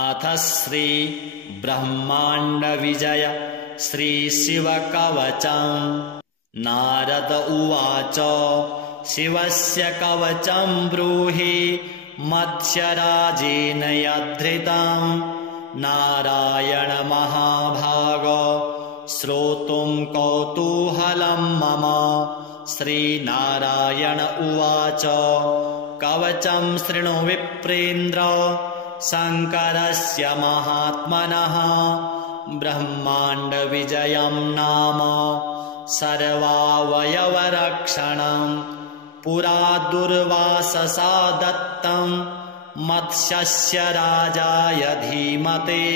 अथ श्री ब्रह्मांड विजय श्रीशिवकवचम्। नारद उवाच शिवस्य कवचं ब्रूहि मत्स्यराजेन यद्धृतम्। नारायण महाभाग श्रोतुं कौतूहलं मम। श्रीनारायण उवाच कवचं शृणु विप्रेन्द्र शङ्करस्य महात्मनः। ब्रह्माण्ड विजयं नाम सर्वावयवरक्षणम्। पुरा दुर्वाससा दत्तं मत्स्यस्य राजाय धीमते।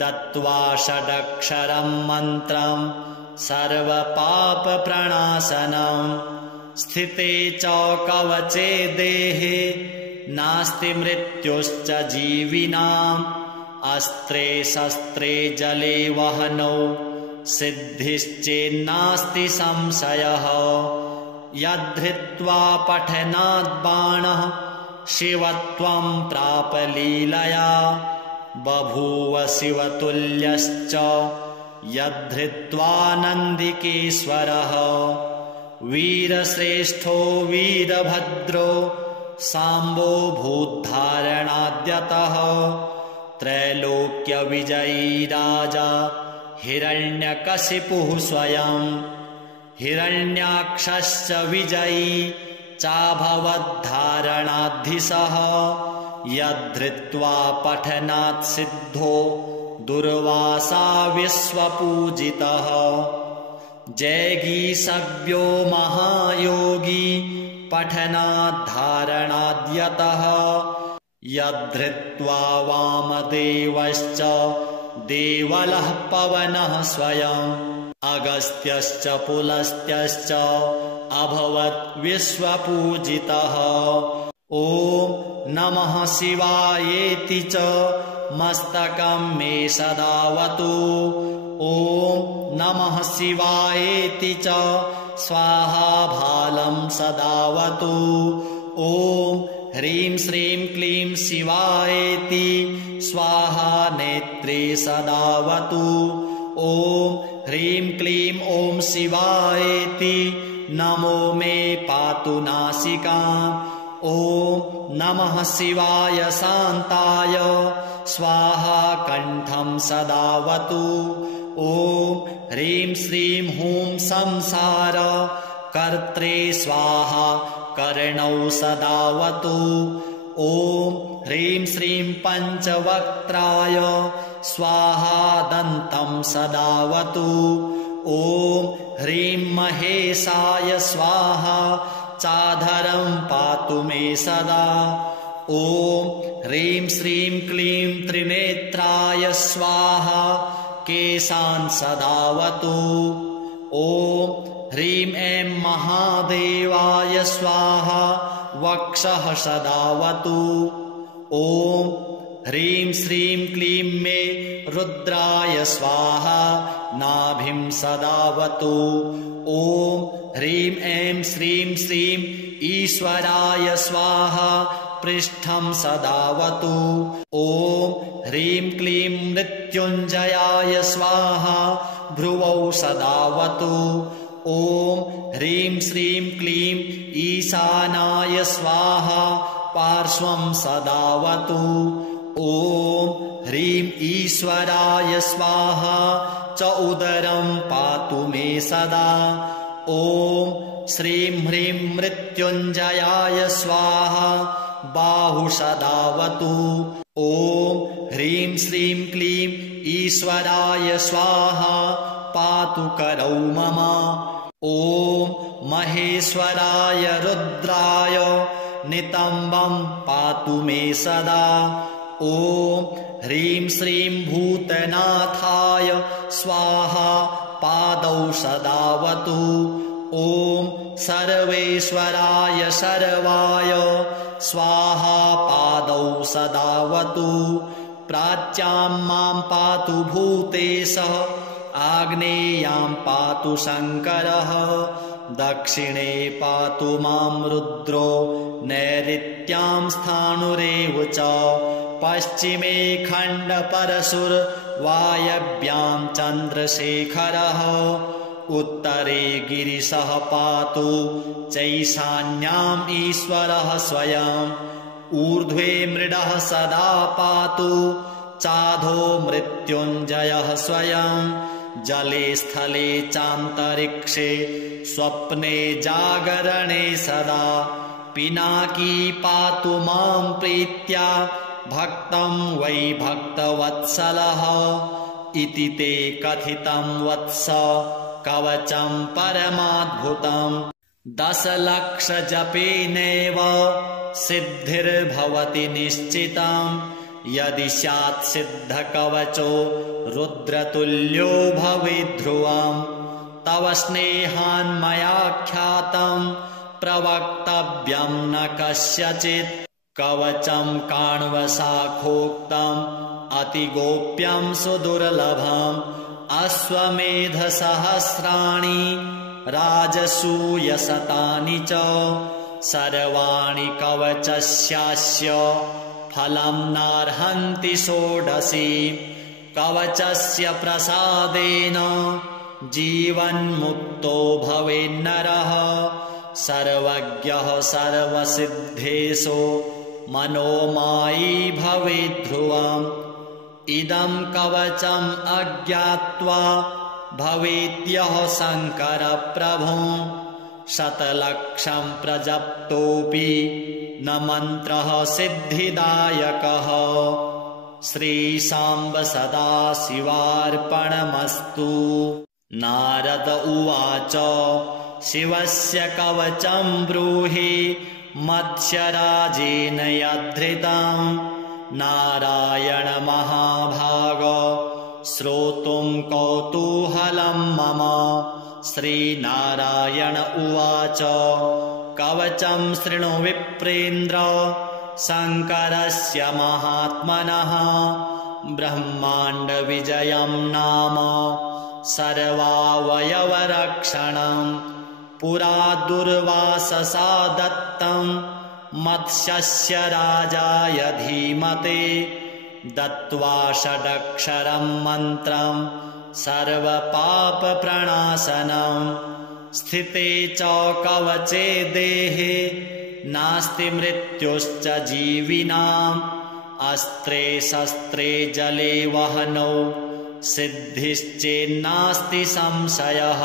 दत्त्वा षडक्षरं मन्त्रं सर्वपापप्रणाशनम्। स्थिते च कवचे देहे नास्ति मृत्युश्च जीविनाम्। अस्त्रे शस्त्रे जले वहनौ सिद्धिश्चेन्नास्ति संशयः। यद्धृत्वा पठनात् बाणः शिवत्वं प्राप लीलया। बभूव शिवतुल्यश्च यद्धृत्वा नन्दिकेश्वरः। वीरश्रेष्ठो वीरभद्रो साम्बो भूद्धारणाद्यतः। त्रैलोक्यविजयी राजा हिरण्यकशिपुः स्वयं। हिरण्याक्षश्च विजयी चाभवद्धारणाद्धिसः। यद्धृत्वा पठनात् सिद्धो दुर्वासा विश्वपूजितः। जैगीषव्यो महायोगी पठनाद्धारणाद्यतः। यद्धृत्वा वामदेवश्च देवलः पवनः स्वयम्। अगस्त्यश्च पुलस्त्यश्च अभवत् विश्वपूजितः। ॐ नमः शिवायेति च मस्तकं मे सदावतु। ॐ नमः शिवायेति च स्वाहा भालं सदावतु। ॐ ह्रीं श्रीं क्लीं शिवायेति स्वाहा नेत्रे सदावतु। ॐ ह्रीं क्लीं ॐ शिवायेति नमो मे पातु नासिकाम्। ॐ नमः शिवाय शान्ताय स्वाहा कण्ठं सदावतु। ॐ ह्रीं श्रीं हूं संसार कर्त्रे स्वाहा कर्णौ सदावतु। ॐ ह्रीं श्रीं पञ्चवक्त्राय स्वाहा दन्तं सदावतु। ॐ ह्रीं महेशाय स्वाहा चाधरं पातु मे सदा। ॐ ह्रीं श्रीं क्लीं त्रिनेत्राय स्वाहा केशान् सदावतु। ॐ ह्रीं ऐं महादेवाय स्वाहा वक्षः सदावतु। ॐ ह्रीं श्रीं क्लीं मे रुद्राय स्वाहा नाभिं सदावतु। ॐ ह्रीं ऐं श्रीं श्रीं ईश्वराय स्वाहा पृष्ठं सदावतु। ॐ ह्रीं क्लीं मृत्युञ्जयाय स्वाहा भ्रुवौ सदावतु। ॐ ह्रीं श्रीं क्लीं ईशानाय स्वाहा पार्श्वं सदावतु। ॐ ह्रीं ईश्वराय स्वाहा च उदरं पातु मे सदा। ॐ श्रीं ह्रीं मृत्युञ्जयाय स्वाहा बाहु सदावतु। ॐ ह्रीं श्रीं क्लीं ईश्वराय स्वाहा पातु करौ मम। ॐ महेश्वराय रुद्राय नितम्बं पातु मे सदा। ॐ ह्रीं श्रीं भूतनाथाय स्वाहा पादौ सदावतु। ॐ सर्वेश्वराय सर्वाय स्वाहा पादौ सदावतु। प्राच्यां मां पातु भूतेशः आग्नेयां पातु शङ्करः। दक्षिणे पातु मां रुद्रो नैऋत्यां स्थाणुरेव च पश्चिमे खण्डपरशुर्वायव्यां चन्द्रशेखरः उत्तरे गिरिशः पातु चैशान्याम् ईश्वरः स्वयम् ऊर्ध्वे मृडः सदा पातु चाधो मृत्युञ्जयः स्वयं जले स्थले चान्तरिक्षे स्वप्ने जागरणे सदा पिनाकी पातु मां प्रीत्या भक्तं वै भक्तवत्सलः इति ते कथितं वत्स कवचं परमाद्भुतम् 10 लक्षजपेनैव सिद्धिर्भवति निश्चितम् यदि स्यात् सिद्धकवचो रुद्रतुल्यो भवेद्ध्रुवम् तव स्नेहान्मया ख्यातं प्रवक्तव्यं न कस्यचित् कवचं काण्वशाखोक्तम् अतिगोप्यं सुदुर्लभम् अश्वमेधसहस्राणि राजसूयशतानि च सर्वाणि कवचस्यास्य फलं नार्हन्ति षोडशी कवचस्य प्रसादेन जीवन्मुक्तो भवेन्नरः सर्वज्ञः सर्वसिद्धेषु मनोमायी भवेद्ध्रुवम् इदं कवचम् अज्ञात्वा भवेद्यः शङ्करप्रभुं शतलक्षं प्रजप्तोऽपि न मन्त्रः सिद्धिदायकः श्रीशाम्ब सदाशिवार्पणमस्तु। नारद उवाच शिवस्य कवचं ब्रूहि मत्स्यराजेन यद्धृतम् नारायण महाभाग श्रोतुं कौतूहलं मम। श्रीनारायण उवाच कवचं शृणु विप्रेन्द्र शङ्करस्य महात्मनः ब्रह्माण्डविजयं नाम सर्वावयवरक्षणम् पुरा दुर्वाससा दत्तं मत्स्यस्य राजाय धीमते दत्त्वा षडक्षरं मन्त्रं सर्वपापप्रणाशनम् स्थिते च कवचे देहे नास्ति मृत्युश्च जीविनाम् अस्त्रे शस्त्रे जले वहनौ सिद्धिश्चेन्नास्ति संशयः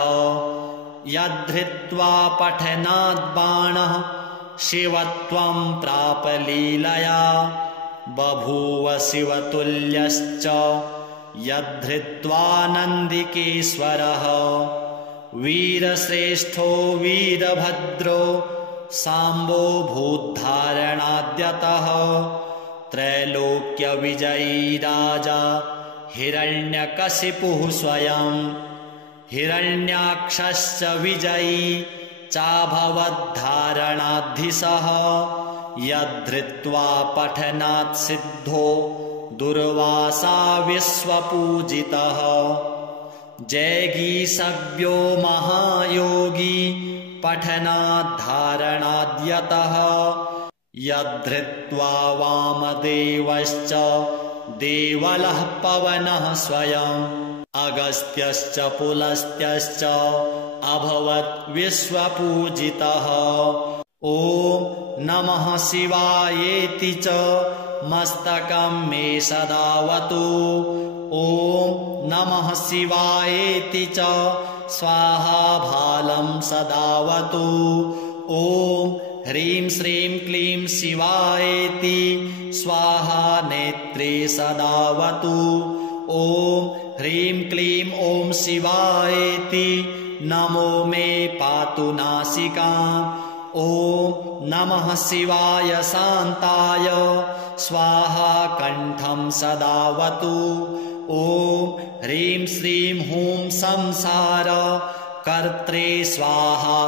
यद्धृत्वा पठनात् बाणः शिवत्वं प्राप लीलया बभूव शिवतुल्यश्च यद्धृत्वा नन्दिकेश्वरः वीरश्रेष्ठो वीरभद्रो साम्बो भूद्धारणाद्यतः त्रैलोक्यविजयी राजा हिरण्यकशिपुः स्वयं हिरण्याक्षश्च विजयी चाभवद्धारणाधीशः यद्धृत्वा पठनात् सिद्धो दुर्वासा विश्वपूजितः जैगीषव्यो महायोगी पठनाद्धारणाद्यतः यद्धृत्वा वामदेवश्च देवलः पवनः स्वयम् अगस्त्यश्च पुलस्त्यश्च अभवत् विश्वपूजितः ॐ नमः शिवायेति च मस्तकं मे सदावतु ॐ नमः शिवायेति च स्वाहा भालं सदावतु ॐ ह्रीं श्रीं क्लीं शिवायेति स्वाहा नेत्रे सदावतु ॐ ह्रीं क्लीं ॐ शिवायेति नमो मे पातु नासिकाम् ॐ नमः शिवाय शान्ताय स्वाहा कण्ठं सदावतु ॐ ह्रीं श्रीं हूं संसार कर्त्रे स्वाहा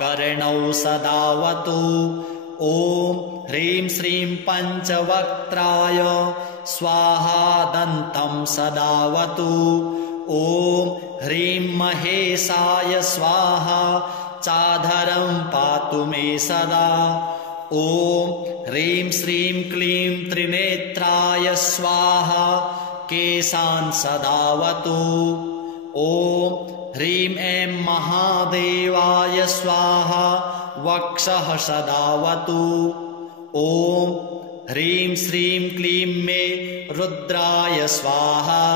कर्णौ सदावतु ॐ ह्रीं श्रीं पञ्चवक्त्राय स्वाहा दन्तं सदावतु ॐ ह्रीं महेशाय स्वाहा चाधरं पातु मे सदा ॐ ॐ ह्रीं श्रीं क्लीं त्रिनेत्राय स्वाहा केशान् सदावतु। ॐ ह्रीं ऐं महादेवाय स्वाहा वक्षः सदावतु। ॐ ह्रीं श्रीं क्लीं मे रुद्राय स्वाहा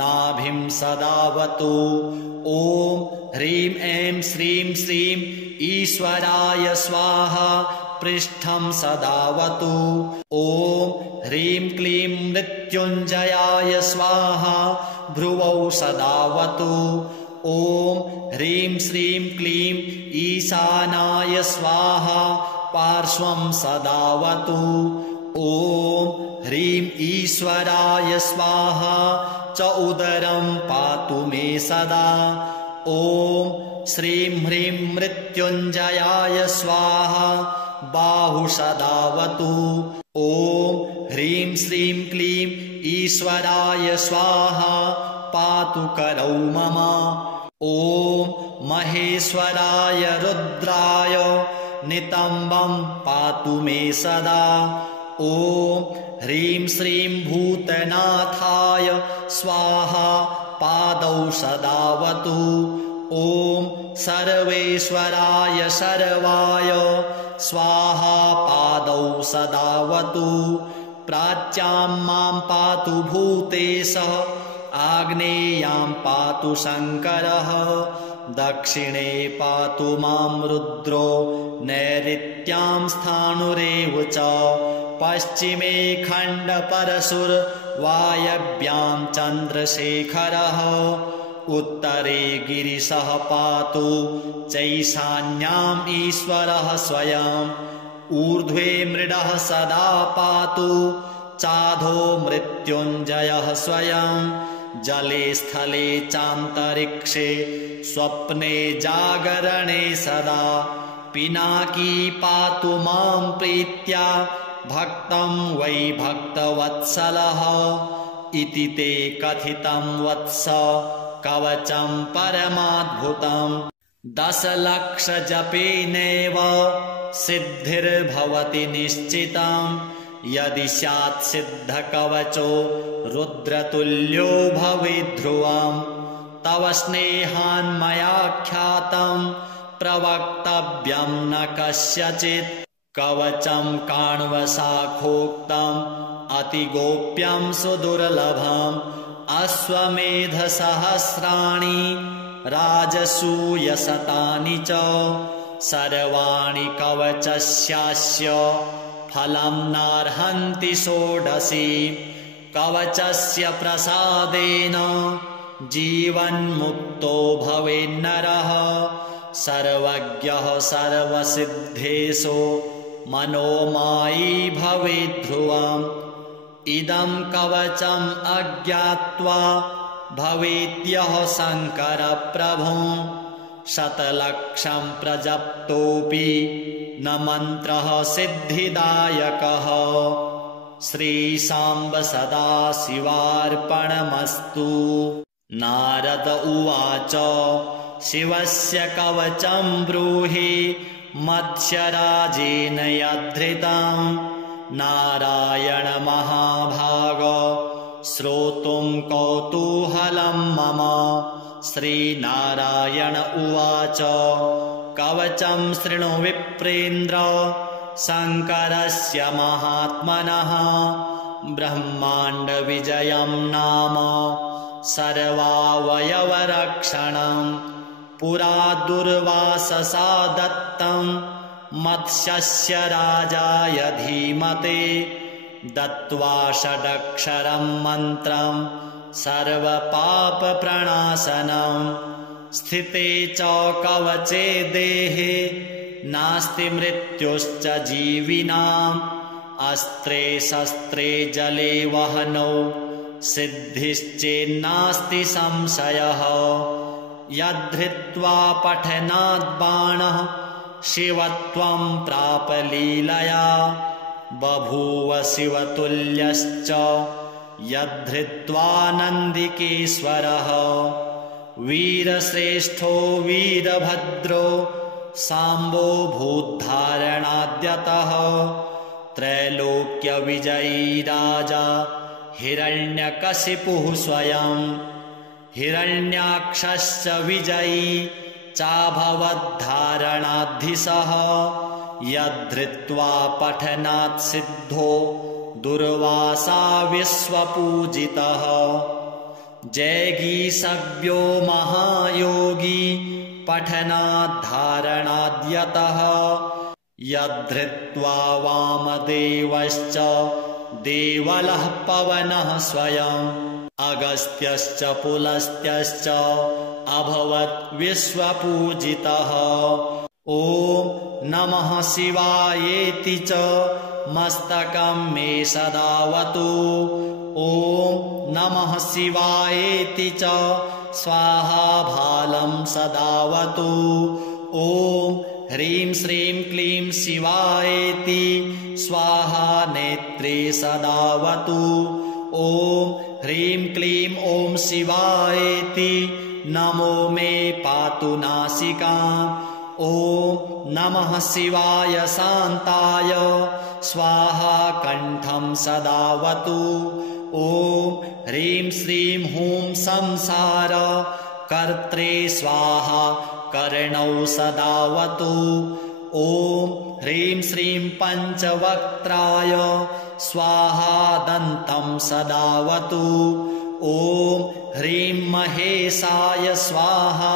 नाभिं सदावतु। ॐ ह्रीं ऐं श्रीं श्रीं ईश्वराय स्वाहा पृष्ठं सदावतु। ॐ ह्रीं क्लीं मृत्युञ्जयाय स्वाहा भ्रुवौ सदावतु। ॐ ह्रीं श्रीं क्लीं ईशानाय स्वाहा पार्श्वं सदावतु। ॐ ह्रीं ईश्वराय स्वाहा च उदरं पातु मे सदा। ॐ श्रीं ह्रीं मृत्युञ्जयाय स्वाहा बाहु सदावतु। ॐ ह्रीं श्रीं क्लीं ईश्वराय स्वाहा पातु करौ मम। ॐ महेश्वराय रुद्राय नितम्बं पातु मे सदा। ॐ ह्रीं श्रीं भूतनाथाय स्वाहा पादौ सदावतु। ॐ सर्वेश्वराय शर्वाय स्वाहा पादौ सदावतु। प्राच्यां मां पातु भूतेशः आग्नेयां पातु शङ्करः दक्षिणे पातु मां रुद्रो नैऋत्यां स्थाणुरेव च पश्चिमे खण्डपरशुर्वायव्यां चन्द्रशेखरः उत्तरे गिरिशः पातु चैशान्याम् ईश्वरः स्वयं ऊर्ध्वे मृडः सदा पातु चाधो मृत्युञ्जयः स्वयं जले स्थले चान्तरिक्षे स्वप्ने जागरणे सदा पिनाकी पातु मां प्रीत्या भक्तं वै भक्तवत्सलः इति ते कथितं वत्स कवचं परमाद्भुतं 10 लक्ष जपेनैव सिद्धिर्भवति निश्चितं यदि स्यात् सिद्धकवचो रुद्रतुल्यो भवेत् ध्रुवं तव स्नेहान्मयाख्यातं प्रवक्तव्यं न कस्यचित् कवचं काण्वशाखोक्तम् अतिगोप्यं सुदुर्लभम् अश्वमेधसहस्राणि राजसूयशतानि च सर्वाणि कवचस्यास्य फलं नार्हन्ति षोडशी कवचस्य प्रसादेन जीवन्मुक्तो भवेन्नरः सर्वज्ञः सर्वसिद्धेषु मनोमायी भवेत् ध्रुवम् इदं कवचम् अज्ञात्वा भवेद्यः शङ्करप्रभुं शतलक्षं प्रजप्तोऽपि न मन्त्रः सिद्धिदायकः श्रीशाम्ब सदाशिवार्पणमस्तु। नारद उवाच शिवस्य कवचं ब्रूहि मत्स्यराजेन यद्धृतं नारायण महाभाग श्रोतुं कौतूहलं मम। श्रीनारायण उवाच कवचं शृणु विप्रेन्द्र शङ्करस्य महात्मनः ब्रह्माण्डविजयं नाम सर्वावयवरक्षणं पुरा दुर्वाससा दत्तं मत्स्यस्य राजाय धीमते दत्त्वा षडक्षरं मन्त्रं सर्वपापप्रणाशनं स्थिते च कवचे देहे नास्ति मृत्युश्च जीविनाम् अस्त्रे शस्त्रे जले वहनौ सिद्धिश्चेन्नास्ति संशयः यद्धृत्वा पठनात् बाणः शिवत्वं प्राप लीलया बभूव शिवतुल्यश्च यद्धृत्वानन्दिकेश्वरः वीरश्रेष्ठो वीरभद्रो साम्बो भूद्धारणाद्यतः त्रैलोक्यविजयी राजा हिरण्यकशिपुः स्वयं हिरण्याक्षश्च विजयी चाभवद्धारणाद्धिसः यद्धृत्वा पठनात् सिद्धो दुर्वासा विश्वपूजितः जैगीषव्यो महायोगी पठनाद्धारणाद्यतः यद्धृत्वा वामदेवश्च देवलः पवनः स्वयं अगस्त्यश्च पुलस्त्यश्च अभवत् विश्वपूजितः ॐ नमः शिवायेति च मस्तकं मे सदावतु ॐ नमः शिवायेति च स्वाहा भालं सदावतु ॐ ह्रीं श्रीं क्लीं शिवायेति स्वाहा नेत्रे सदावतु ॐ ह्रीं क्लीं ॐ शिवायेति नमो मे पातु नासिकाम् ॐ नमः शिवाय शान्ताय स्वाहा कण्ठं सदावतु ॐ ह्रीं श्रीं हूं संसार कर्त्रे स्वाहा कर्णौ सदावतु ॐ ह्रीं श्रीं पञ्चवक्त्राय स्वाहा दन्तं सदावतु ॐ ह्रीं महेशाय स्वाहा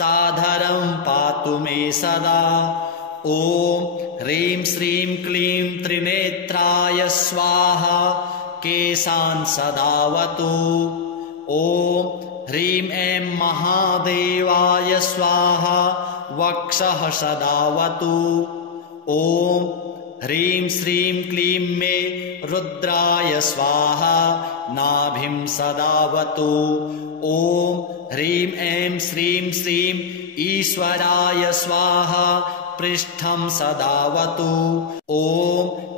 चाधरं पातु मे सदा ॐ ह्रीं श्रीं क्लीं त्रिनेत्राय स्वाहा केशान् सदावतु ॐ ह्रीं ऐं महादेवाय स्वाहा वक्षः सदावतु ॐ ह्रीं श्रीं क्लीं मे रुद्राय स्वाहा नाभिं सदावतु ॐ ह्रीं ऐं श्रीं श्रीं ईश्वराय स्वाहा पृष्ठं सदावतु ॐ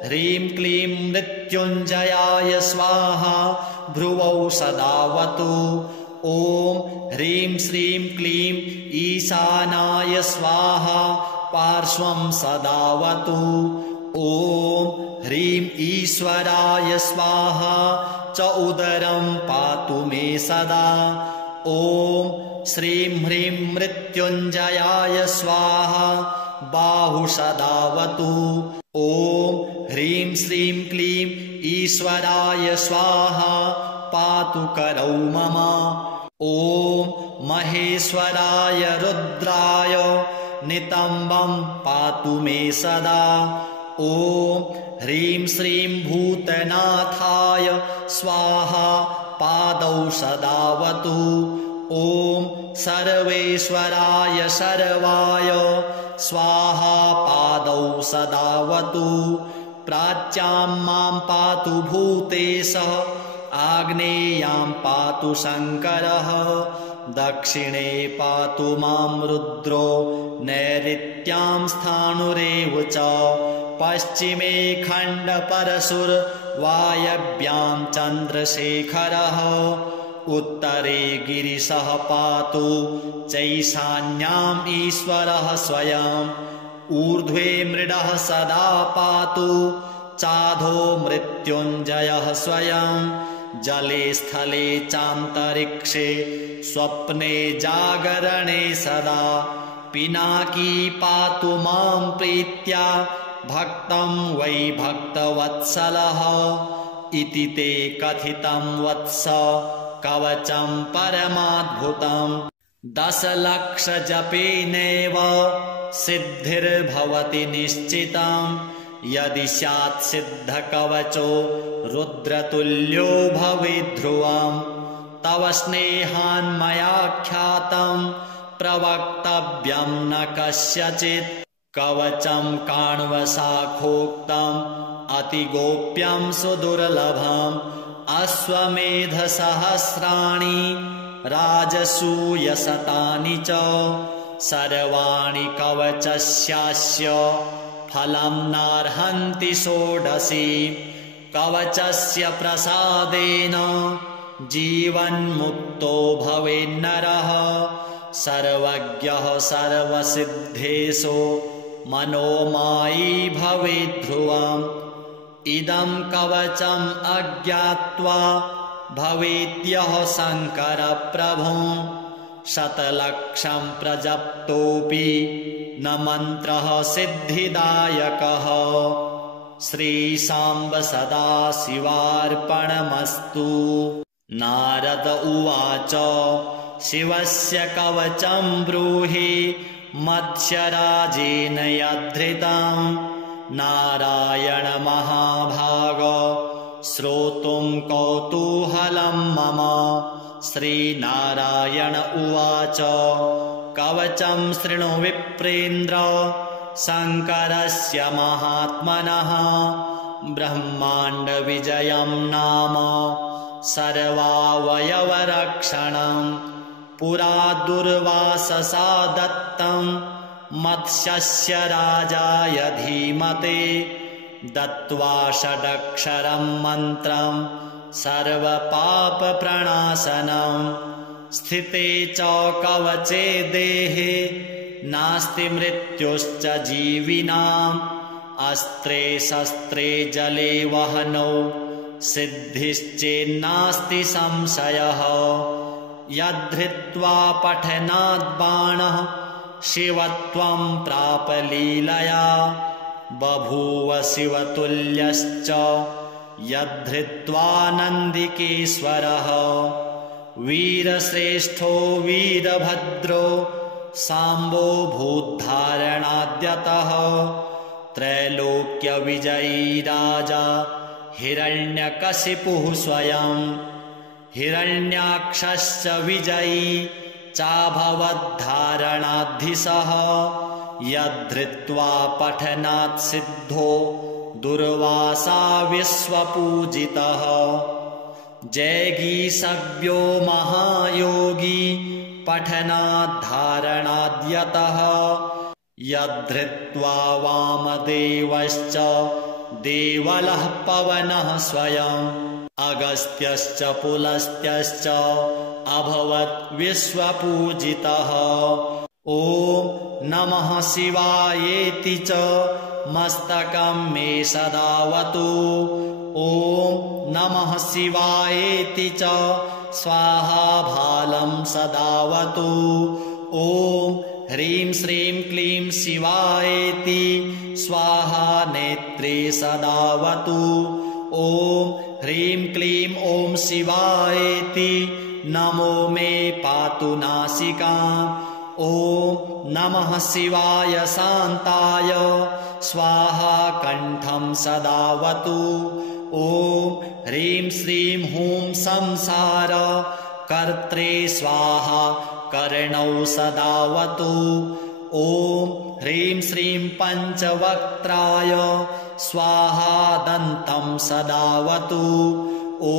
ह्रीं क्लीं मृत्युञ्जयाय स्वाहा भ्रुवौ सदावतु ॐ ह्रीं श्रीं क्लीं ईशानाय स्वाहा पार्श्वं सदावतु ॐ ह्रीं ईश्वराय स्वाहा च उदरं पातु मे सदा ॐ श्रीं ह्रीं मृत्युञ्जयाय स्वाहा बाहु सदावतु ॐ ह्रीं श्रीं क्लीं ईश्वराय स्वाहा पातु करौ मम ॐ महेश्वराय रुद्राय नितम्बं पातु मे सदा ॐ ह्रीं श्रीं भूतनाथाय स्वाहा पादौ सदावतु ॐ सर्वेश्वराय सर्वाय स्वाहा पादौ सदावतु प्राच्यां मां पातु भूतेशः आग्नेयां पातु शङ्करः दक्षिणे पातु मां रुद्रो नैऋत्यां स्थाणुरेव च पश्चिमे खण्डपरशुर्वायव्यां चन्द्रशेखरः उत्तरे गिरिशः पातु चैशान्याम् ईश्वरः स्वयम् ऊर्ध्वे मृडः सदा पातु चाधो मृत्युञ्जयः स्वयम् जले स्थले चान्तरिक्षे स्वप्ने जागरणे सदा पिनाकी पातु मां प्रीत्या भक्तं वै भक्तवत्सलः इति ते कथितं वत्स कवचं परमाद्भुतं 10 लक्ष जपेनैव सिद्धिर्भवति निश्चितं यदि स्यात् सिद्धकवचो रुद्रतुल्यो भवेद्ध्रुवम् तव स्नेहान्मया ख्यातं प्रवक्तव्यं न कस्यचित् कवचं काण्वशाखोक्तम् अतिगोप्यं सुदुर्लभम् अश्वमेधसहस्राणि राजसूयशतानि च सर्वाणि कवचस्यास्य फलं नार्हन्ति षोडशी कवचस्य प्रसादेन जीवन्मुक्तो भवेन्नरः सर्वज्ञः सर्वसिद्धेषु मनोमयी भवेद्ध्रुवम् इदं कवचम् अज्ञात्वा भवेद्यः शङ्करप्रभुं शतलक्षं प्रजप्तोऽपि न मन्त्रः सिद्धिदायकः। श्रीशाम्ब सदाशिवार्पणमस्तु। नारद उवाच शिवस्य कवचं ब्रूहि मत्स्यराजेन यद्धृतं नारायण महाभाग श्रोतुं कौतूहलं मम। श्रीनारायण उवाच कवचं शृणु विप्रेन्द्र शङ्करस्य महात्मनः ब्रह्माण्डविजयं नाम सर्वावयवरक्षणम् पुरा दुर्वाससा दत्तं मत्स्यस्य राजाय धीमते दत्त्वा षडक्षरं मन्त्रं सर्वपापप्रणाशनम् स्थिते च कवचे देहे नास्ति मृत्युश्च जीविनाम् अस्त्रे शस्त्रे जले वहनौ सिद्धिश्चेन्नास्ति संशयः यद्धृत्वा पठनात् बाणः शिवत्वं प्राप लीलया बभूव शिवतुल्यश्च यद्धृत्वा नन्दिकेश्वरः वीरश्रेष्ठो वीरभद्रो साम्बो भूद्धारणाद्यतः त्रैलोक्यविजयी राजा हिरण्यकशिपुः स्वयं हिरण्याक्षश्च विजयी चाभवद्धारणाधीशः यद्धृत्वा पठनात् सिद्धो दुर्वासा विश्वपूजितः जैगीषव्यो महायोगी पठनाद्धारणाद्यतः यद्धृत्वा वामदेवश्च देवलः पवनः स्वयम् अगस्त्यश्च पुलस्त्यश्च अभवत् विश्वपूजितः ॐ नमः शिवायेति च मस्तकं मे सदावतु ॐ नमः शिवायेति च स्वाहा भालं सदावतु ॐ ह्रीं श्रीं क्लीं शिवायेति स्वाहा नेत्रे सदावतु ॐ ह्रीं क्लीं ॐ शिवायेति नमो मे पातु नासिकाम् ॐ नमः शिवाय शान्ताय स्वाहा कण्ठं सदावतु ॐ ह्रीं श्रीं हूं संसार कर्त्रे स्वाहा कर्णौ सदावतु ॐ ह्रीं श्रीं पञ्चवक्त्राय स्वाहा दन्तं सदावतु ॐ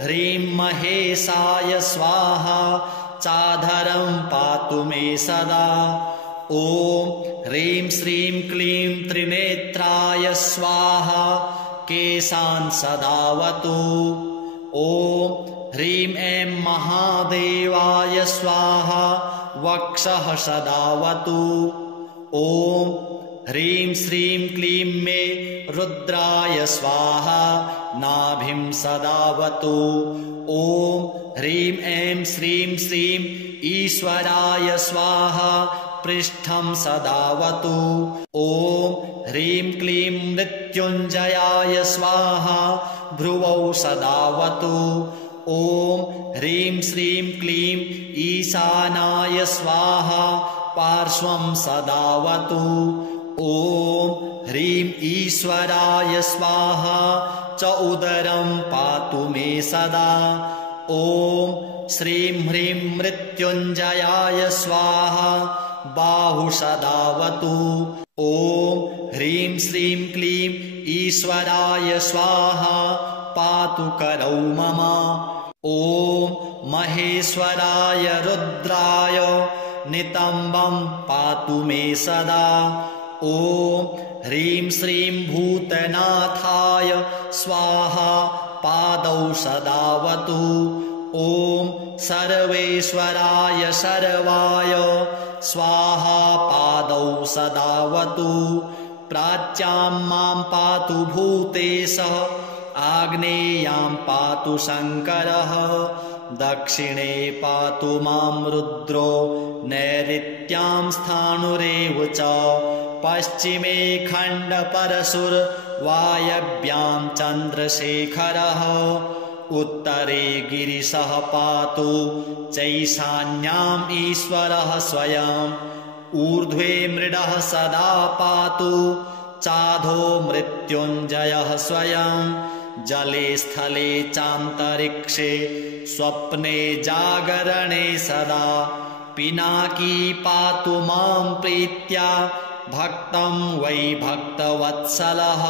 ह्रीं महेशाय स्वाहा चाधरं पातु मे सदा ॐ ह्रीं श्रीं क्लीं त्रिनेत्राय स्वाहा केशान् सदावतु ॐ ह्रीं ऐं महादेवाय स्वाहा वक्षः सदावतु ॐ ह्रीं श्रीं क्लीं मे रुद्राय स्वाहा नाभिं सदावतु ॐ ह्रीं ऐं श्रीं श्रीं ईश्वराय स्वाहा पृष्ठं सदावतु ॐ ह्रीं क्लीं मृत्युञ्जयाय स्वाहा भ्रुवौ सदावतु ॐ ह्रीं श्रीं क्लीं ईशानाय स्वाहा पार्श्वं सदावतु ॐ ह्रीं ईश्वराय स्वाहा च उदरं पातु मे सदा ॐ श्रीं ह्रीं मृत्युञ्जयाय स्वाहा बाहु सदावतु ॐ ह्रीं श्रीं क्लीं ईश्वराय स्वाहा पातु करौ मम ॐ महेश्वराय रुद्राय नितम्बं पातु मे सदा ॐ ह्रीं श्रीं भूतनाथाय स्वाहा पादौ सदावतु ॐ ॐ सर्वेश्वराय सर्वाय स्वाहा पादौ सदावतु प्राच्यां मां पातु भूतेशः आग्नेयां पातु शङ्करः दक्षिणे पातु मां रुद्रो नैऋत्यां स्थाणुरेव च पश्चिमे खण्डपरशुर्वायव्यां चन्द्रशेखरः उत्तरे गिरिशः पातु चैशान्याम् ईश्वरः स्वयम् ऊर्ध्वे मृडः सदा पातु चाधो मृत्युञ्जयः स्वयं जले स्थले चान्तरिक्षे स्वप्ने जागरणे सदा पिनाकी पातु मां प्रीत्या भक्तं वै भक्तवत्सलः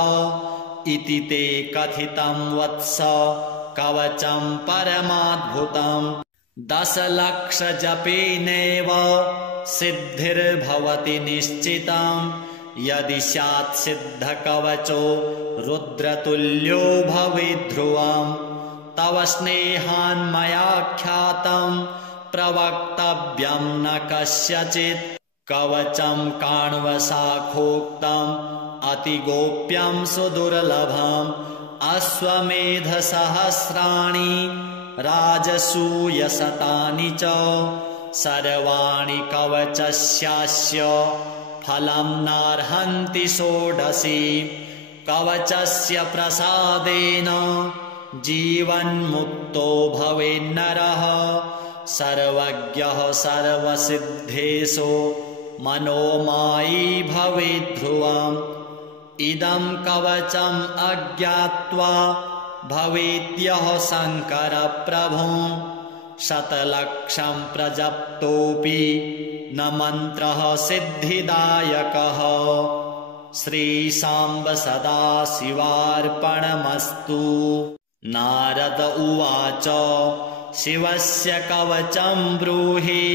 इति ते कथितं वत्स कवचं परमाद्भुतं 10 लक्षजपेनैव सिद्धिर्भवति निश्चितं यदि स्यात् सिद्धकवचो रुद्रतुल्यो भवेद्ध्रुवं तव स्नेहान्मया ख्यातं प्रवक्तव्यं न कस्यचित् कवचं काण्वशाखोक्तम् अतिगोप्यं सुदुर्लभम् अश्वमेधसहस्राणि राजसूयशतानि च सर्वाणि कवचस्यास्य फलं नार्हन्ति षोडशी कवचस्य प्रसादेन जीवन्मुक्तो भवेन्नरः सर्वज्ञः सर्वसिद्धेषु मनोमायी भवेद्ध्रुवम् इदं कवचम् अज्ञात्वा भवेद्यः शङ्करप्रभुं 100 लक्षं प्रजप्तोऽपि न मन्त्रः सिद्धिदायकः श्रीशाम्ब सदाशिवार्पणमस्तु। नारद उवाच शिवस्य कवचं ब्रूहि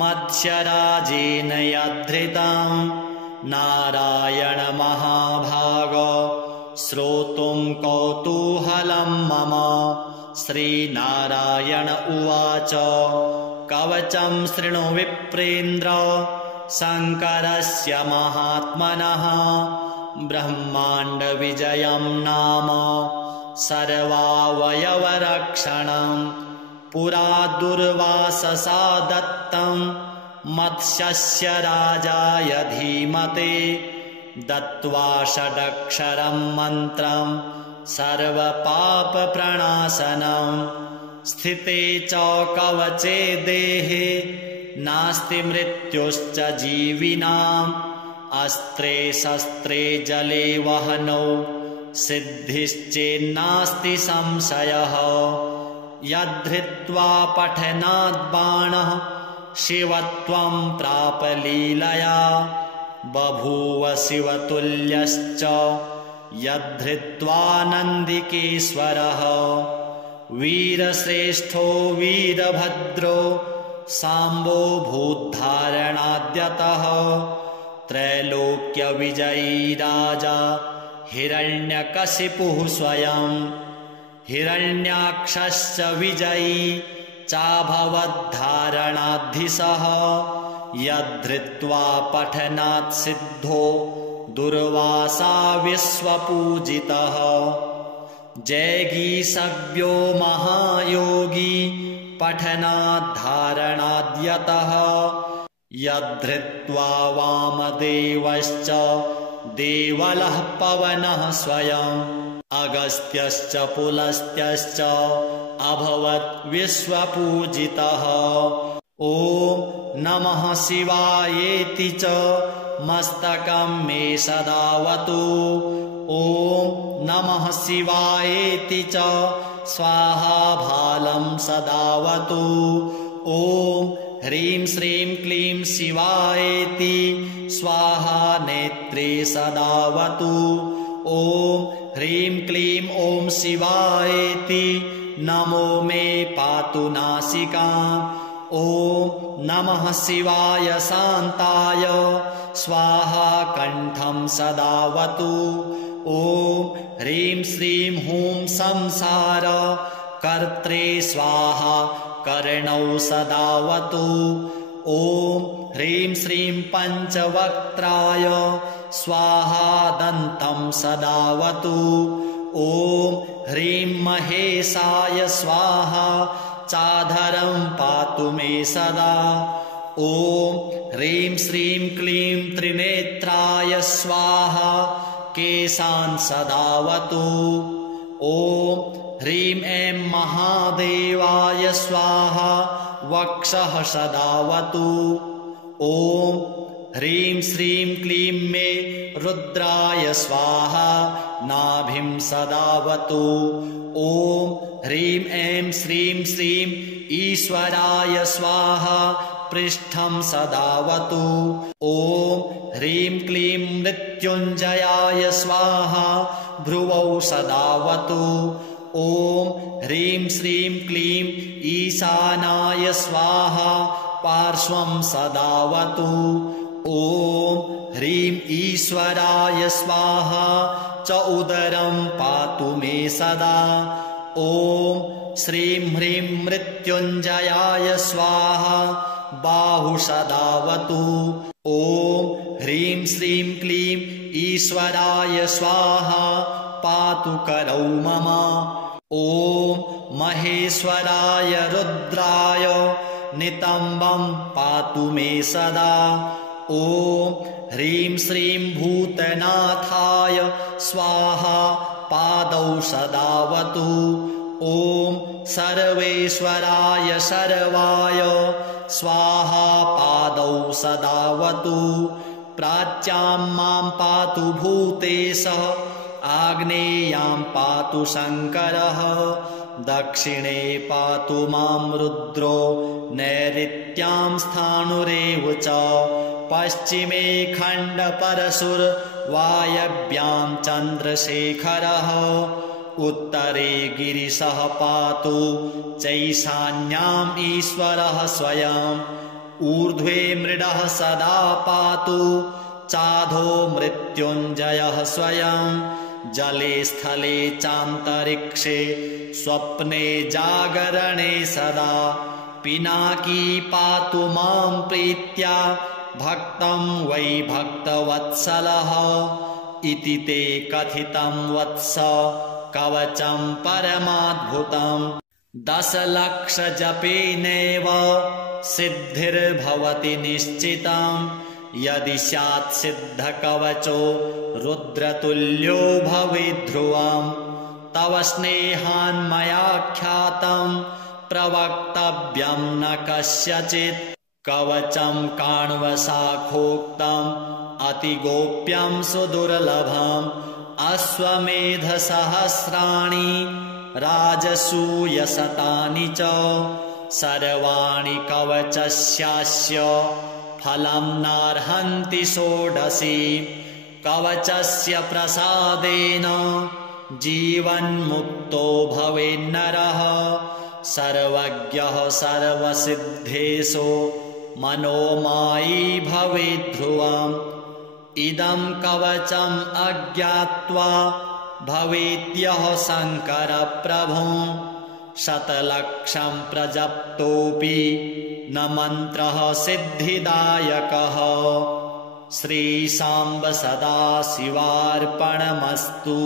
मत्स्यराजेन यद्धृतं नारायण महाभाग श्रोतुं कौतूहलं मम। श्रीनारायण उवाच कवचं शृणु विप्रेन्द्र शङ्करस्य महात्मनः ब्रह्माण्डविजयं नाम सर्वावयवरक्षणम् पुरा दुर्वाससा दत्तं मत्स्यस्य राजाय धीमते दत्त्वा षडक्षरं मन्त्रं सर्वपापप्रणाशनम् स्थिते च कवचे देहे नास्ति मृत्युश्च जीविनाम् अस्त्रे शस्त्रे जले वहनौ सिद्धिश्चेन्नास्ति संशयः यद्धृत्वा पठनात् बाणः शिवत्वं प्राप लीलया बभूव शिवतुल्यश्च यद्धृत्वा नन्दिकेश्वरः वीरश्रेष्ठो वीरभद्रो साम्बो भूद्धारणाद्यतः त्रैलोक्यविजयी राजा हिरण्यकशिपुः स्वयं हिरण्याक्षश्च विजयी चाभवद्धारणाधीशः यद्धृत्वा पठनात् सिद्धो दुर्वासा विश्वपूजितः जैगीषव्यो महायोगी पठनाद्धारणाद्यतः यद्धृत्वा वामदेवश्च देवलः पवनः स्वयम् अगस्त्यश्च पुलस्त्यश्च अभवत् विश्वपूजितः ॐ नमः शिवायेति च मस्तकं मे सदावतु ॐ नमः शिवायेति च स्वाहा भालं सदावतु ॐ ह्रीं श्रीं क्लीं शिवायेति स्वाहा नेत्रे सदावतु ॐ ह्रीं क्लीं ॐ शिवायेति नमो मे पातु नासिकाम् ॐ नमः शिवाय शान्ताय स्वाहा कण्ठं सदावतु ॐ ह्रीं श्रीं हूं संसार कर्त्रे स्वाहा कर्णौ सदावतु। ॐ ह्रीं श्रीं पञ्चवक्त्राय स्वाहा दन्तं सदावतु। ॐ ह्रीं महेशाय स्वाहा चाधरं पातु मे सदा। ॐ ह्रीं श्रीं क्लीं त्रिनेत्राय स्वाहा केशान् सदावतु। ॐ ह्रीं ऐं महादेवाय स्वाहा वक्षः सदावतु। ॐ ह्रीं श्रीं क्लीं मे रुद्राय स्वाहा नाभिं सदावतु। ॐ ह्रीं ऐं श्रीं श्रीं ईश्वराय स्वाहा पृष्ठं सदावतु। ॐ ह्रीं क्लीं मृत्युञ्जयाय स्वाहा भ्रुवौ सदावतु। ॐ ह्रीं श्रीं क्लीं ईशानाय स्वाहा पार्श्वं सदावतु। ॐ ह्रीं ईश्वराय स्वाहा च उदरं पातु मे सदा। ॐ श्रीं ह्रीं मृत्युञ्जयाय स्वाहा बाहु सदावतु। ॐ ह्रीं श्रीं क्लीं ईश्वराय स्वाहा पातु करौ मम। ॐ महेश्वराय रुद्राय नितम्बं पातु मे सदा। ॐ ह्रीं श्रीं भूतनाथाय स्वाहा पादौ सदावतु। ॐ सर्वेश्वराय सर्वाय स्वाहा पादौ सदावतु। प्राच्यां मां पातु भूतेशः आग्नेयां पातु शङ्करः दक्षिणे पातु मां रुद्रो नैऋत्यां स्थाणुरेव च पश्चिमे खण्डपरशुर्वायव्यां चन्द्रशेखरः उत्तरे गिरिशः पातु चैशान्याम् ईश्वरः स्वयम् ऊर्ध्वे मृडः सदा पातु चाधो मृत्युञ्जयः स्वयं जले स्थले चान्तरिक्षे स्वप्ने जागरणे सदा पिनाकी पातु मां प्रीत्या भक्तं वै भक्तवत्सलः इति ते कथितं वत्स कवचं परमाद्भुतं 10 लक्षजपेनैव सिद्धिर्भवति निश्चितं यदि स्यात् सिद्धकवचो रुद्रतुल्यो भवेद्ध्रुवं तव स्नेहान्मयाख्यातं प्रवक्तव्यं न कस्यचित् कवचं काण्वशाखोक्तम् अतिगोप्यं सुदुर्लभम् अश्वमेधसहस्राणि राजसूयशतानि च सर्वाणि कवचस्यास्य फलं नार्हन्ति षोडशी कवचस्य प्रसादेन जीवन्मुक्तो भवेन्नरः सर्वज्ञः सर्वसिद्धेषु मनोमायी भवेद्ध्रुवम् इदं कवचम् अज्ञात्वा भवेद्यः शङ्करप्रभुं शतलक्षं प्रजप्तोऽपि न मन्त्रः सिद्धिदायकः श्रीशाम्ब सदाशिवार्पणमस्तु।